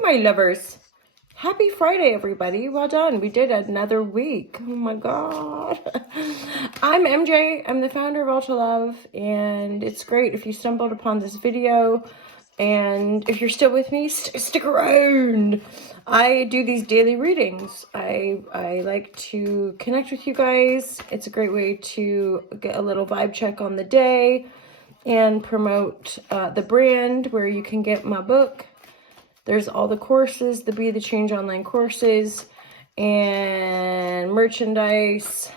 my lovers. Happy Friday, everybody. Well done. We did another week. Oh my God. I'm MJ. I'm the founder of Ultra Love, and it's great if you stumbled upon this video. And if you're still with me, stick around. I do these daily readings. I like to connect with you guys. It's a great way to get a little vibe check on the day and promote the brand, where you can get my book. There's all the courses, the Be the Change online courses, and merchandise.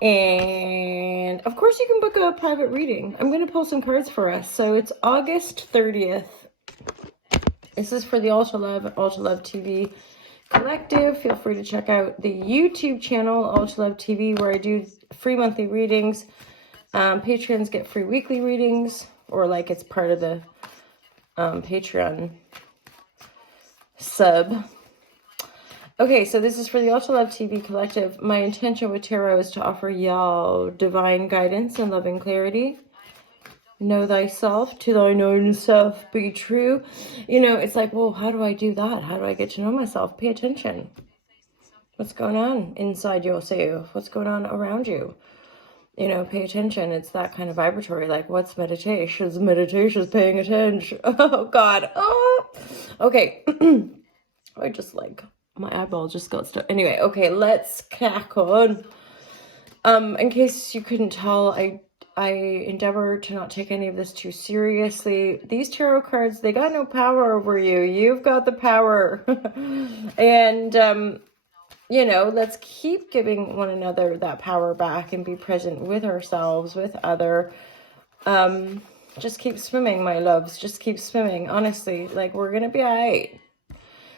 And of course you can book a private reading. I'm going to pull some cards for us. So it's August 30th. This is for the Ultra Love TV Collective. Feel free to check out the YouTube channel, Ultra Love TV, where I do free monthly readings. Patrons get free weekly readings, or like it's part of the Patreon sub. Okay, so this is for the Ultra Love TV Collective. My intention with tarot is to offer y'all divine guidance and loving clarity. Know thyself, to thine own self be true. You know, it's like, well, how do I do that? How do I get to know myself? Pay attention. What's going on inside yourself? What's going on around you? You know, pay attention. It's that kind of vibratory. Like, what's meditation? Meditation's paying attention. Oh, God. Oh, okay. I just like... my eyeball just got stuck. Anyway, okay, let's crack on. In case you couldn't tell, I endeavor to not take any of this too seriously. These tarot cards, they got no power over you. You've got the power. And, you know, let's keep giving one another that power back and be present with ourselves, with other. Just keep swimming, my loves. Just keep swimming. Honestly, like, we're gonna be all right.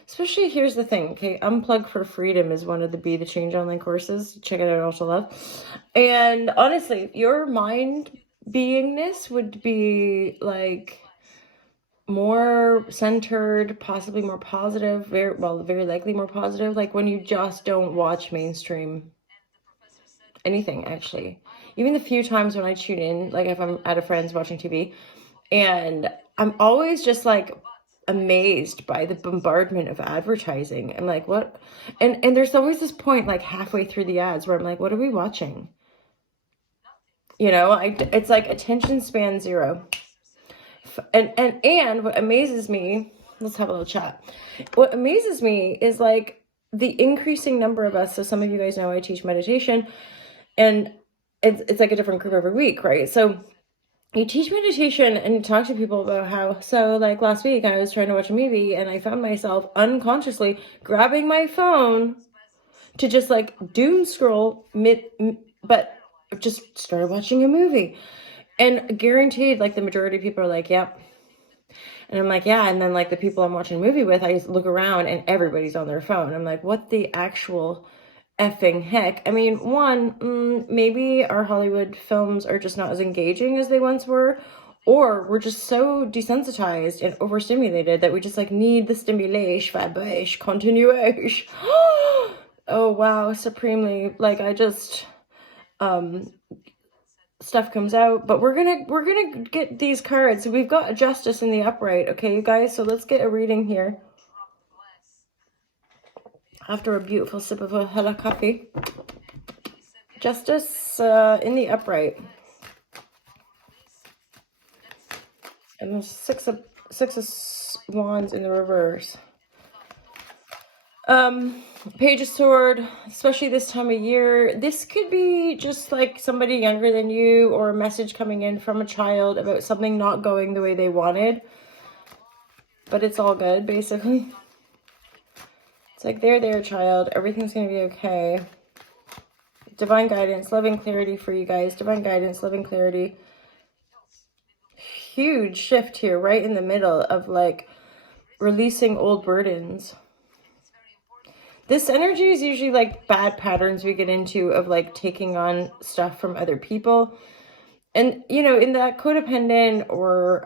Especially, here's the thing, okay, Unplug for Freedom is one of the Be the Change online courses. Check it out, also love. And honestly, your mind beingness would be like more centered, possibly more positive, very likely more positive, like when you just don't watch mainstream anything, actually. Even the few times when I tune in, like if I'm at a friend's watching TV, and I'm always just like amazed by the bombardment of advertising. I'm like, what? And there's always this point like halfway through the ads where I'm like, what are we watching? You know, it's like attention span zero. And what amazes me, let's have a little chat. What amazes me is like the increasing number of us. So some of you guys know I teach meditation, and it's like a different group every week, right? So you teach meditation and you talk to people about how, so like last week I was trying to watch a movie and I found myself unconsciously grabbing my phone to just like doom scroll but just started watching a movie. And guaranteed, like the majority of people are like, yep. And I'm like, yeah. And then like the people I'm watching a movie with, I just look around and everybody's on their phone. I'm like, what the actual effing heck? I mean, maybe our Hollywood films are just not as engaging as they once were, or we're just so desensitized and overstimulated that we just like need the stimulation, vibration, continuation. Oh wow, supremely. Like I just stuff comes out, but we're gonna get these cards. We've got Justice in the upright, okay, you guys. So let's get a reading here. After a beautiful sip of a hella coffee. Justice in the upright. And there's six of wands in the reverse. Page of sword, especially this time of year. This could be just like somebody younger than you, or a message coming in from a child about something not going the way they wanted. But it's all good, basically. It's like, there, child. Everything's going to be okay. Divine guidance, loving clarity for you guys. Divine guidance, loving clarity. Huge shift here, right in the middle of like releasing old burdens. This energy is usually like bad patterns we get into of like taking on stuff from other people. And, you know, in that codependent or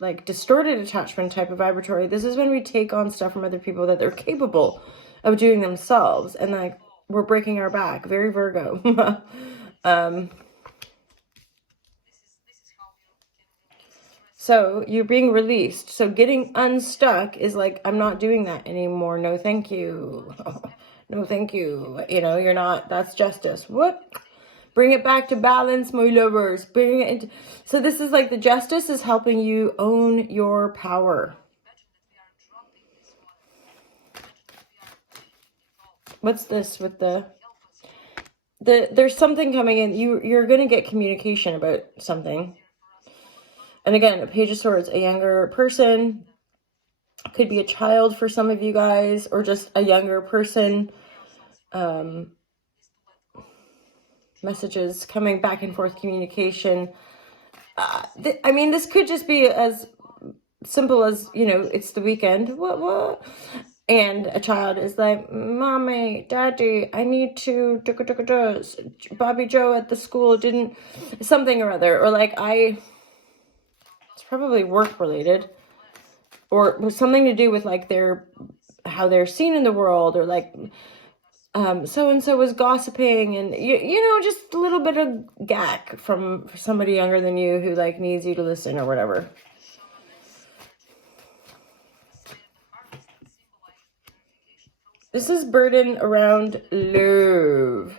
like distorted attachment type of vibratory, this is when we take on stuff from other people that they're capable of doing themselves, and like we're breaking our back. Very Virgo. So you're being released. So getting unstuck is like, I'm not doing that anymore. No, thank you. No, thank you. You know, you're not, that's justice. What? Bring it back to balance, my lovers. Bring it into, so this is like the justice is helping you own your power. What's this with there's something coming in. You're going to get communication about something. And again, a Page of Swords, a younger person, could be a child for some of you guys, or just a younger person. Messages coming back and forth, communication. I mean, this could just be as simple as, you know, it's the weekend. What? And a child is like, Mommy, Daddy, I need to, Bobby Joe at the school didn't, something or other. Or like, it's probably work related. Or with something to do with like how they're seen in the world. Or like, so-and-so was gossiping. And, you know, just a little bit of gack from somebody younger than you who like needs you to listen or whatever. This is burden around love.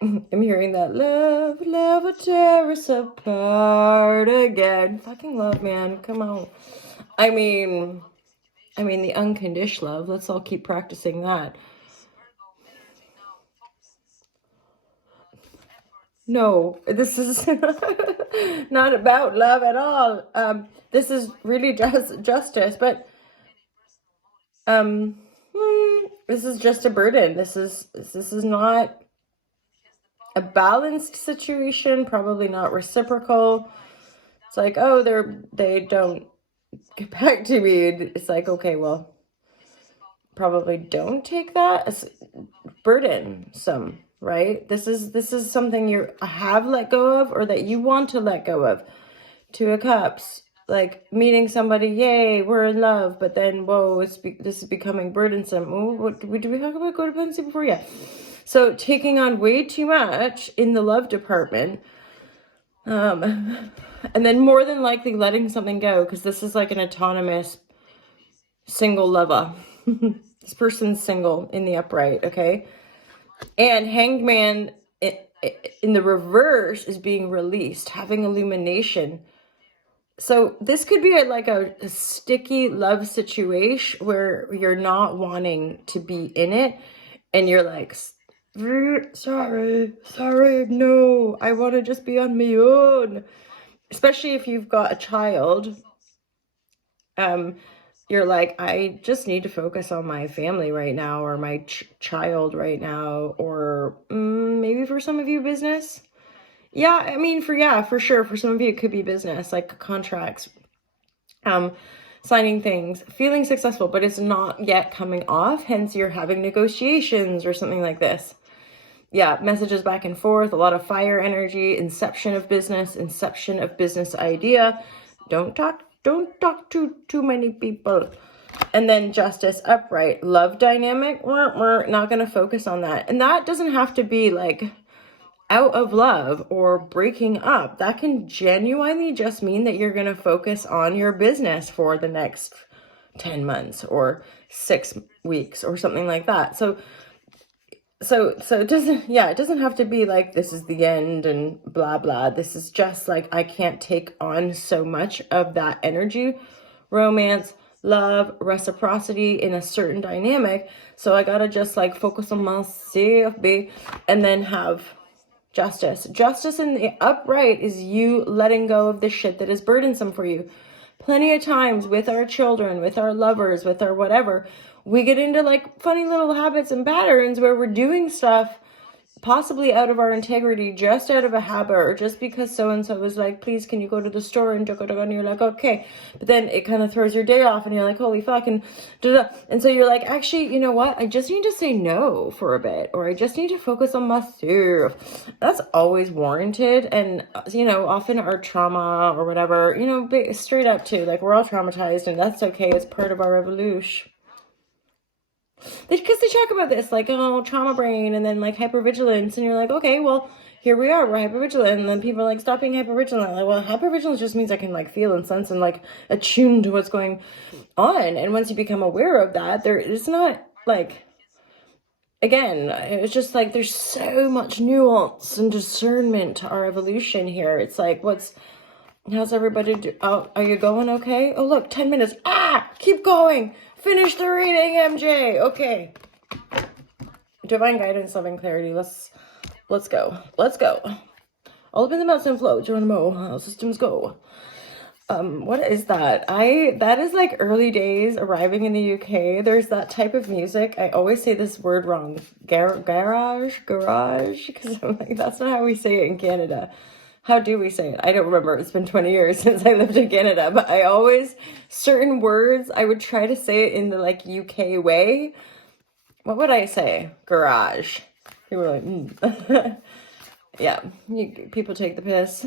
I'm hearing that love will tear us apart again. Fucking love, man. Come on. I mean the unconditional love. Let's all keep practicing that. No, this is not about love at all. This is really just justice, but this is just a burden. This is not a balanced situation, probably not reciprocal. It's like, oh, they don't get back to me. It's like, okay, well, probably don't take that as burdensome, right? This is something you have let go of, or that you want to let go of. Two of Cups, like meeting somebody, yay, we're in love, but then, whoa, this is becoming burdensome. Oh, did we talk about codependency before? Yeah. So taking on way too much in the love department, and then more than likely letting something go, because this is like an autonomous single lover. This person's single in the upright, okay? And Hanged Man in the reverse is being released, having illumination. So this could be like a sticky love situation where you're not wanting to be in it, and you're like, sorry, no, I want to just be on my own. Especially if you've got a child, you're like, I just need to focus on my family right now, or my child right now, or maybe for some of you, business. Yeah, I mean, for sure. For some of you, it could be business, like contracts, signing things, feeling successful, but it's not yet coming off. Hence, you're having negotiations or something like this. Yeah, messages back and forth, a lot of fire energy, inception of business idea. Don't talk to too many people. And then justice upright, love dynamic. We're not going to focus on that. And that doesn't have to be like out of love or breaking up. That can genuinely just mean that you're going to focus on your business for the next 10 months or 6 weeks or something like that. So it doesn't have to be like this is the end and blah blah. This is just like, I can't take on so much of that energy, romance, love, reciprocity in a certain dynamic. So I gotta just like focus on myself, and then have justice. Justice in the upright is you letting go of the shit that is burdensome for you. Plenty of times with our children, with our lovers, with our whatever, we get into like funny little habits and patterns where we're doing stuff possibly out of our integrity, just out of a habit, or just because so-and-so was like, please, can you go to the store, and you're like, okay. But then it kind of throws your day off, and you're like, holy fuck, and and so you're like, actually, you know what? I just need to say no for a bit, or I just need to focus on myself. That's always warranted. And, you know, often our trauma or whatever, you know, straight up too, like we're all traumatized, and that's okay. It's part of our evolution. Because they talk about this, like, oh, trauma brain, and then like hypervigilance, and you're like, okay, well, here we are, we're hypervigilant, and then people are like, stop being hypervigilant. Like, well, hypervigilance just means I can like feel and sense and like attune to what's going on. And once you become aware of that, it's not like, again, it's just like there's so much nuance and discernment to our evolution here. It's like, how's everybody do? Oh, are you going okay? Oh, look, 10 minutes. Keep going. Finish the reading, MJ. Okay. Divine guidance, loving clarity. Let's go. Let's go. All up in the mountains and flow. Geronimo. How systems go. What is that? That is like early days arriving in the UK. There's that type of music. I always say this word wrong. Garage, because I'm like, that's not how we say it in Canada. How do we say it? I don't remember. It's been 20 years since I lived in Canada, but I always, certain words, I would try to say it in the like UK way. What would I say? Garage. People were like, yeah, people take the piss.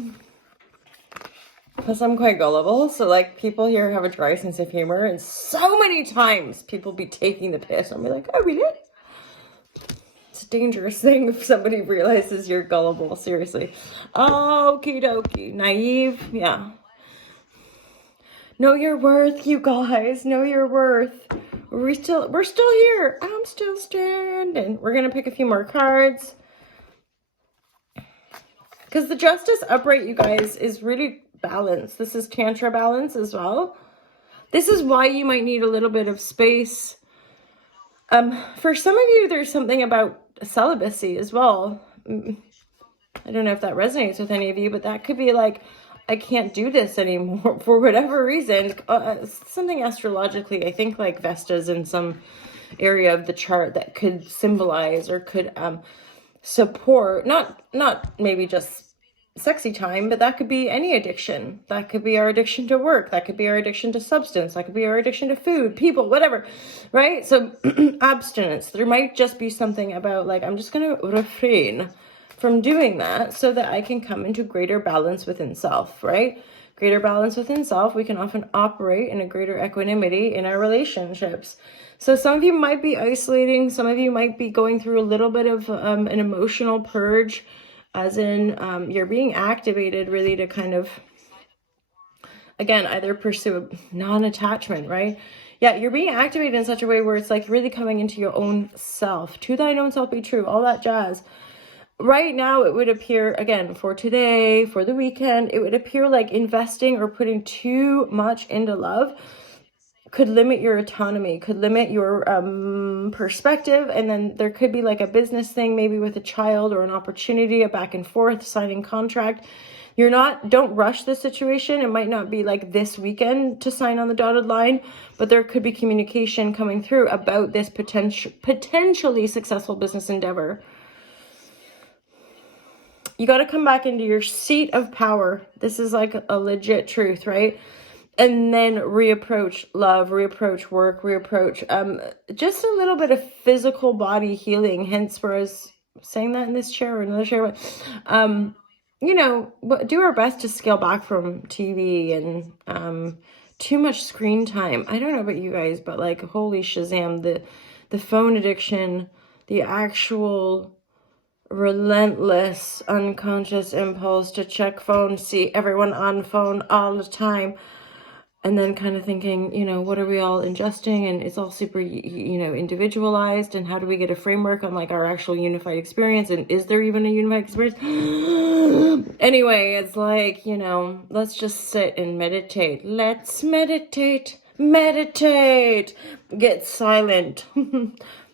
Plus, I'm quite gullible, so like people here have a dry sense of humor, and so many times people be taking the piss. I'll be like, oh, really? It's a dangerous thing if somebody realizes you're gullible. Seriously. Okie dokie. Naive. Yeah. Know your worth, you guys. Know your worth. We're still here. I'm still standing. We're gonna pick a few more cards. Because the Justice upright, you guys, is really balanced. This is Tantra balance as well. This is why you might need a little bit of space. For some of you, there's something about celibacy as well. I don't know if that resonates with any of you, but that could be like, I can't do this anymore for whatever reason. Something astrologically, I think like Vesta's in some area of the chart that could symbolize or could support, not maybe just sexy time, but that could be any addiction. That could be our addiction to work. That could be our addiction to substance. That could be our addiction to food, people, whatever, right? So abstinence, there might just be something about like, I'm just going to refrain from doing that so that I can come into greater balance within self, right? Greater balance within self. We can often operate in a greater equanimity in our relationships. So some of you might be isolating. Some of you might be going through a little bit of an emotional purge, as in you're being activated really to kind of, again, either pursue non-attachment, right? Yeah, you're being activated in such a way where it's like really coming into your own self. To thine own self be true, all that jazz. Right now, it would appear, again, for today, for the weekend, it would appear like investing or putting too much into love could limit your autonomy, could limit your perspective. And then there could be like a business thing, maybe with a child or an opportunity, a back and forth, signing contract. Don't rush the situation. It might not be like this weekend to sign on the dotted line, but there could be communication coming through about this potentially successful business endeavor. You got to come back into your seat of power. This is like a legit truth, right? And then reapproach love, reapproach work, reapproach just a little bit of physical body healing. Hence, where I was saying that in this chair or another chair, but do our best to scale back from TV and too much screen time. I don't know about you guys, but like, holy Shazam, the phone addiction, the actual relentless unconscious impulse to check phone, see everyone on phone all the time, and then kind of thinking, what are we all ingesting? And it's all super, individualized. And how do we get a framework on like our actual unified experience? And is there even a unified experience? Anyway, it's like, let's just sit and meditate. Let's meditate, get silent.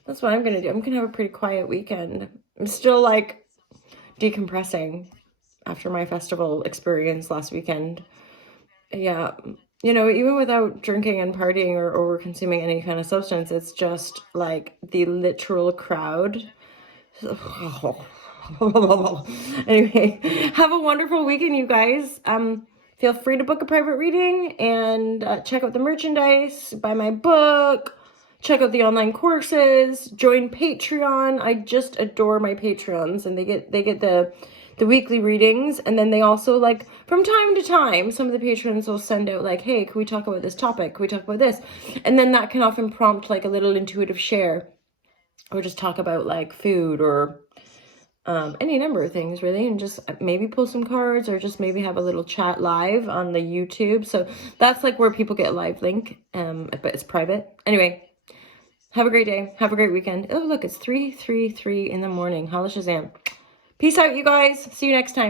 That's what I'm going to do. I'm going to have a pretty quiet weekend. I'm still like decompressing after my festival experience last weekend. Yeah. Even without drinking and partying or consuming any kind of substance, it's just like the literal crowd. Anyway, have a wonderful weekend, you guys. Feel free to book a private reading and check out the merchandise, buy my book, check out the online courses, join Patreon. I just adore my Patreons, and they get the weekly readings. And then they also, like, from time to time, some of the patrons will send out like, hey, can we talk about this topic? Can we talk about this? And then that can often prompt like a little intuitive share, or just talk about like food or any number of things really, and just maybe pull some cards or just maybe have a little chat live on the YouTube. So that's like where people get a live link, but it's private. Anyway, have a great day. Have a great weekend. Oh, look, it's 3:33 in the morning. Holla Shazam. Peace out, you guys. See you next time.